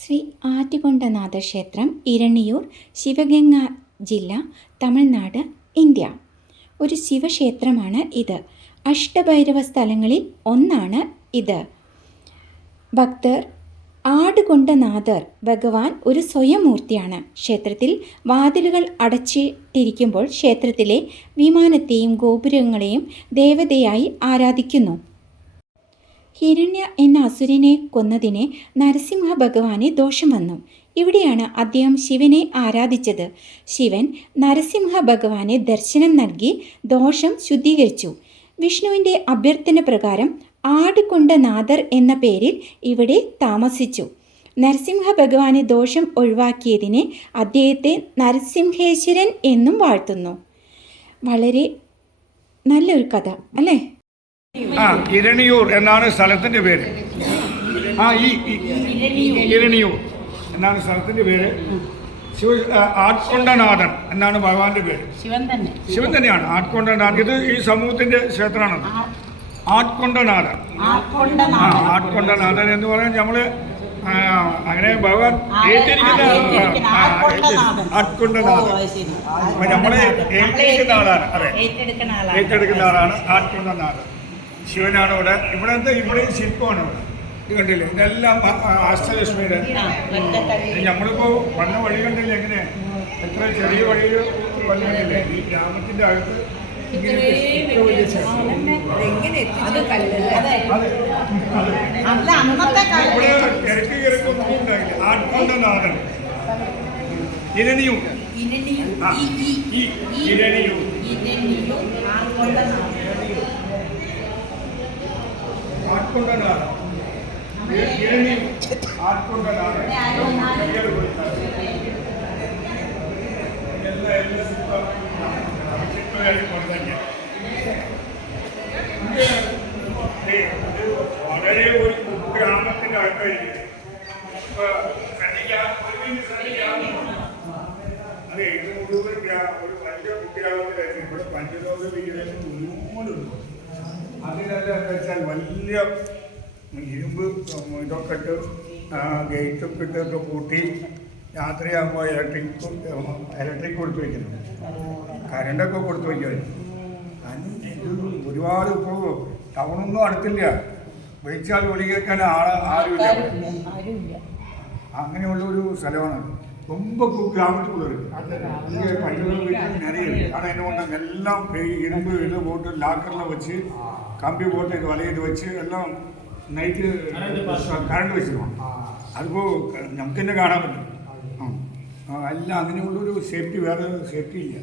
ശ്രീ ആറ്റുകൊണ്ടനാഥ ക്ഷേത്രം, ഇരണിയൂർ, ശിവഗംഗ ജില്ല, തമിഴ്നാട്, ഇന്ത്യ. ഒരു ശിവക്ഷേത്രമാണ് ഇത്. അഷ്ടഭൈരവ സ്ഥലങ്ങളിൽ ഒന്നാണ് ഇത്. ഭക്തർ ആടുകൊണ്ടനാഥർ ഭഗവാൻ ഒരു സ്വയംമൂർത്തിയാണ്. ക്ഷേത്രത്തിൽ വാതിലുകൾ അടച്ചിട്ടിരിക്കുമ്പോൾ ക്ഷേത്രത്തിലെ വിമാനത്തെയും ഗോപുരങ്ങളെയും ദേവതയായി ആരാധിക്കുന്നു. ഹിരണ്യ എന്ന അസുരനെ കൊന്നതിന് നരസിംഹ ഭഗവാന് ദോഷം വന്നു. ഇവിടെയാണ് അദ്ദേഹം ശിവനെ ആരാധിച്ചത്. ശിവൻ നരസിംഹ ഭഗവാന് ദർശനം നൽകി ദോഷം ശുദ്ധീകരിച്ചു. വിഷ്ണുവിൻ്റെ അഭ്യർത്ഥന പ്രകാരം ആടുകൊണ്ടനാഥർ എന്ന പേരിൽ ഇവിടെ താമസിച്ചു. നരസിംഹ ഭഗവാന് ദോഷം ഒഴിവാക്കിയതിന് അദ്ദേഹത്തെ നരസിംഹേശ്വരൻ എന്നും വാഴ്ത്തുന്നു. വളരെ നല്ലൊരു കഥ അല്ലേ? ഇരണിയൂർ എന്നാണ് സ്ഥലത്തിൻ്റെ പേര്. ഇരണിയൂർ എന്നാണ് സ്ഥലത്തിൻ്റെ പേര്. ആട്കൊണ്ടനാഥൻ എന്നാണ് ഭഗവാന്റെ പേര്. ശിവൻ തന്നെയാണ് ആട്കൊണ്ടനാഥൻ. ഇത് ഈ സമൂഹത്തിന്റെ ക്ഷേത്രമാണ്. ആട്കൊണ്ടനാഥൻ ആട്കൊണ്ടനാഥൻ എന്ന് പറഞ്ഞാൽ നമ്മള് അങ്ങനെ ഭഗവാൻ ആട്കൊണ്ടനാഥൻ. അപ്പൊ നമ്മളെ ഏറ്റെടുക്കുന്ന ആളാണ്. അതെ, ഏറ്റെടുക്കുന്ന ആളാണ് ആട്കൊണ്ടനാഥൻ. ശിവനാണ് ഇവിടെ. ഇവിടെ ശില്പമാണ്. ഇത് കണ്ടില്ലേ? ഇതെല്ലാം അഷ്ടലക്ഷ്മിയുടെ. നമ്മളിപ്പോ വന്ന വഴി കണ്ടില്ലേ? എങ്ങനെ എത്ര ചെറിയ വഴിയിൽ വഴി കണ്ടില്ലേ? ഈ ഗ്രാമത്തിന്റെ അകത്ത് വലിയ തിരക്ക് കിരക്കൊന്നും ഉണ്ടായില്ല. ആട്കൊണ്ടനാഥൻ ഇരണിയൂർ. ഇരണിയൂർ ആട്കൊണ്ടനാഥൻ. ആട്കൊണ്ടനാഥൻ വളരെ ഒരു ഗ്രാമത്തിന്റെ അകത്തായിരിക്കും. അതെ, ഇത് മുഴുവൻ ഒരു വലിയ കുഗ്രാമത്തിലായിരുന്നു. ഇവിടെ പഞ്ചലോക വീടുകളിൽ ഒരുപാടുണ്ട്. അതിനെല്ലാം എന്താ വെച്ചാൽ വലിയ ഇരുമ്പ് ഇതൊക്കെ ഇട്ട് ഗേറ്റൊക്കെ ഇട്ടൊക്കെ കൂട്ടി രാത്രിയാകുമ്പോൾ ഇലക്ട്രിക് കൊടുത്തു വയ്ക്കുന്നു. കരണ്ടൊക്കെ കൊടുത്തു വയ്ക്കുമായിരുന്നു. ഒരുപാട് ഇപ്പോൾ ടൗണൊന്നും അടുത്തില്ല. വിളിച്ചാൽ വിളി കേൾക്കാൻ ആരുമില്ല. അങ്ങനെയുള്ള ഒരു സ്ഥലമാണ്. ரொம்ப ഗ്രാമത്തിലുള്ളവർ പഞ്ചലോക വീട്ടിൽ നിറയുണ്ട്. കാരണം എന്നുകൊണ്ട് എല്ലാം ഇരുമ്പ് ഇത് പോട്ട് ലാക്കറിൽ വെച്ച് കമ്പി പോട്ട് ഇത് വലയിട്ട് വെച്ച് എല്ലാം നൈറ്റ് കറണ്ട് വെച്ചിരുന്നു. അതിപ്പോൾ നമുക്ക് തന്നെ കാണാൻ പറ്റും. അല്ല, അങ്ങനെയുള്ളൊരു സേഫ്റ്റി വേറെ സേഫ്റ്റി ഇല്ല.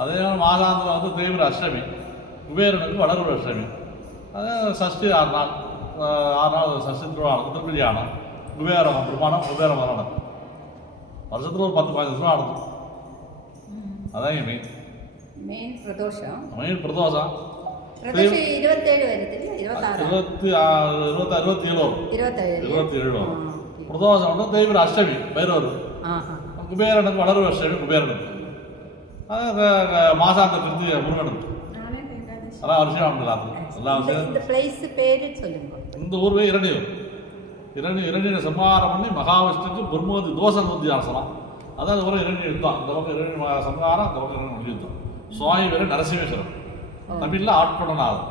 അതേ മാസാന്തരം ദൈവര അഷ്ടമി, കുബേരനുക്ക് വളരൊരു അഷ്ടമി. അത് ഷഷ്ടി 6 നാൾ, 6 നാൾ ഷഷ്ടി തിരുപ്പതിയാണ്. കുബേരം പ്രമാണം കുബേരമാണ്. വർഷത്തിൽ ഒരു 10-15 ദിവസം നടത്തും. അതാണ് മെയിൻ പ്രദോഷം. മെയിൻ പ്രദോഷം 27 വരത്തില്ല, 27 പ്രദോഷം ഉണ്ട്. ദൈവര അഷ്ടമി ഭൈരവർ. കുബേരനുക്ക് വളരൊരു അഷ്ടമി കുബേരനുക്ക്. അത് മാസാന്തം തിരുത്തി മുരുകനുക്ക്. அதான் வருஷம் ஆண்டு எல்லா இந்த பிளேஸ் பேரு சொல்லுங்க. இந்த ஊர் போய் இரண்டிய சம்ஹாரம் பண்ணி மகாவிஷ்ணுக்கு பிரம்மோதி தோஷம் உத்தியாசனம். அதாவது ஒரு இரண்டு யுத்தம், இந்த பக்கம் இரண்டு சம்ஹாரம், இந்த பக்கம் இரண்டு யுத்தம். சுவாமி பேர் நரசிம்மேஸ்வரன். தமிழில் ஆட்கொண்டநாதன்.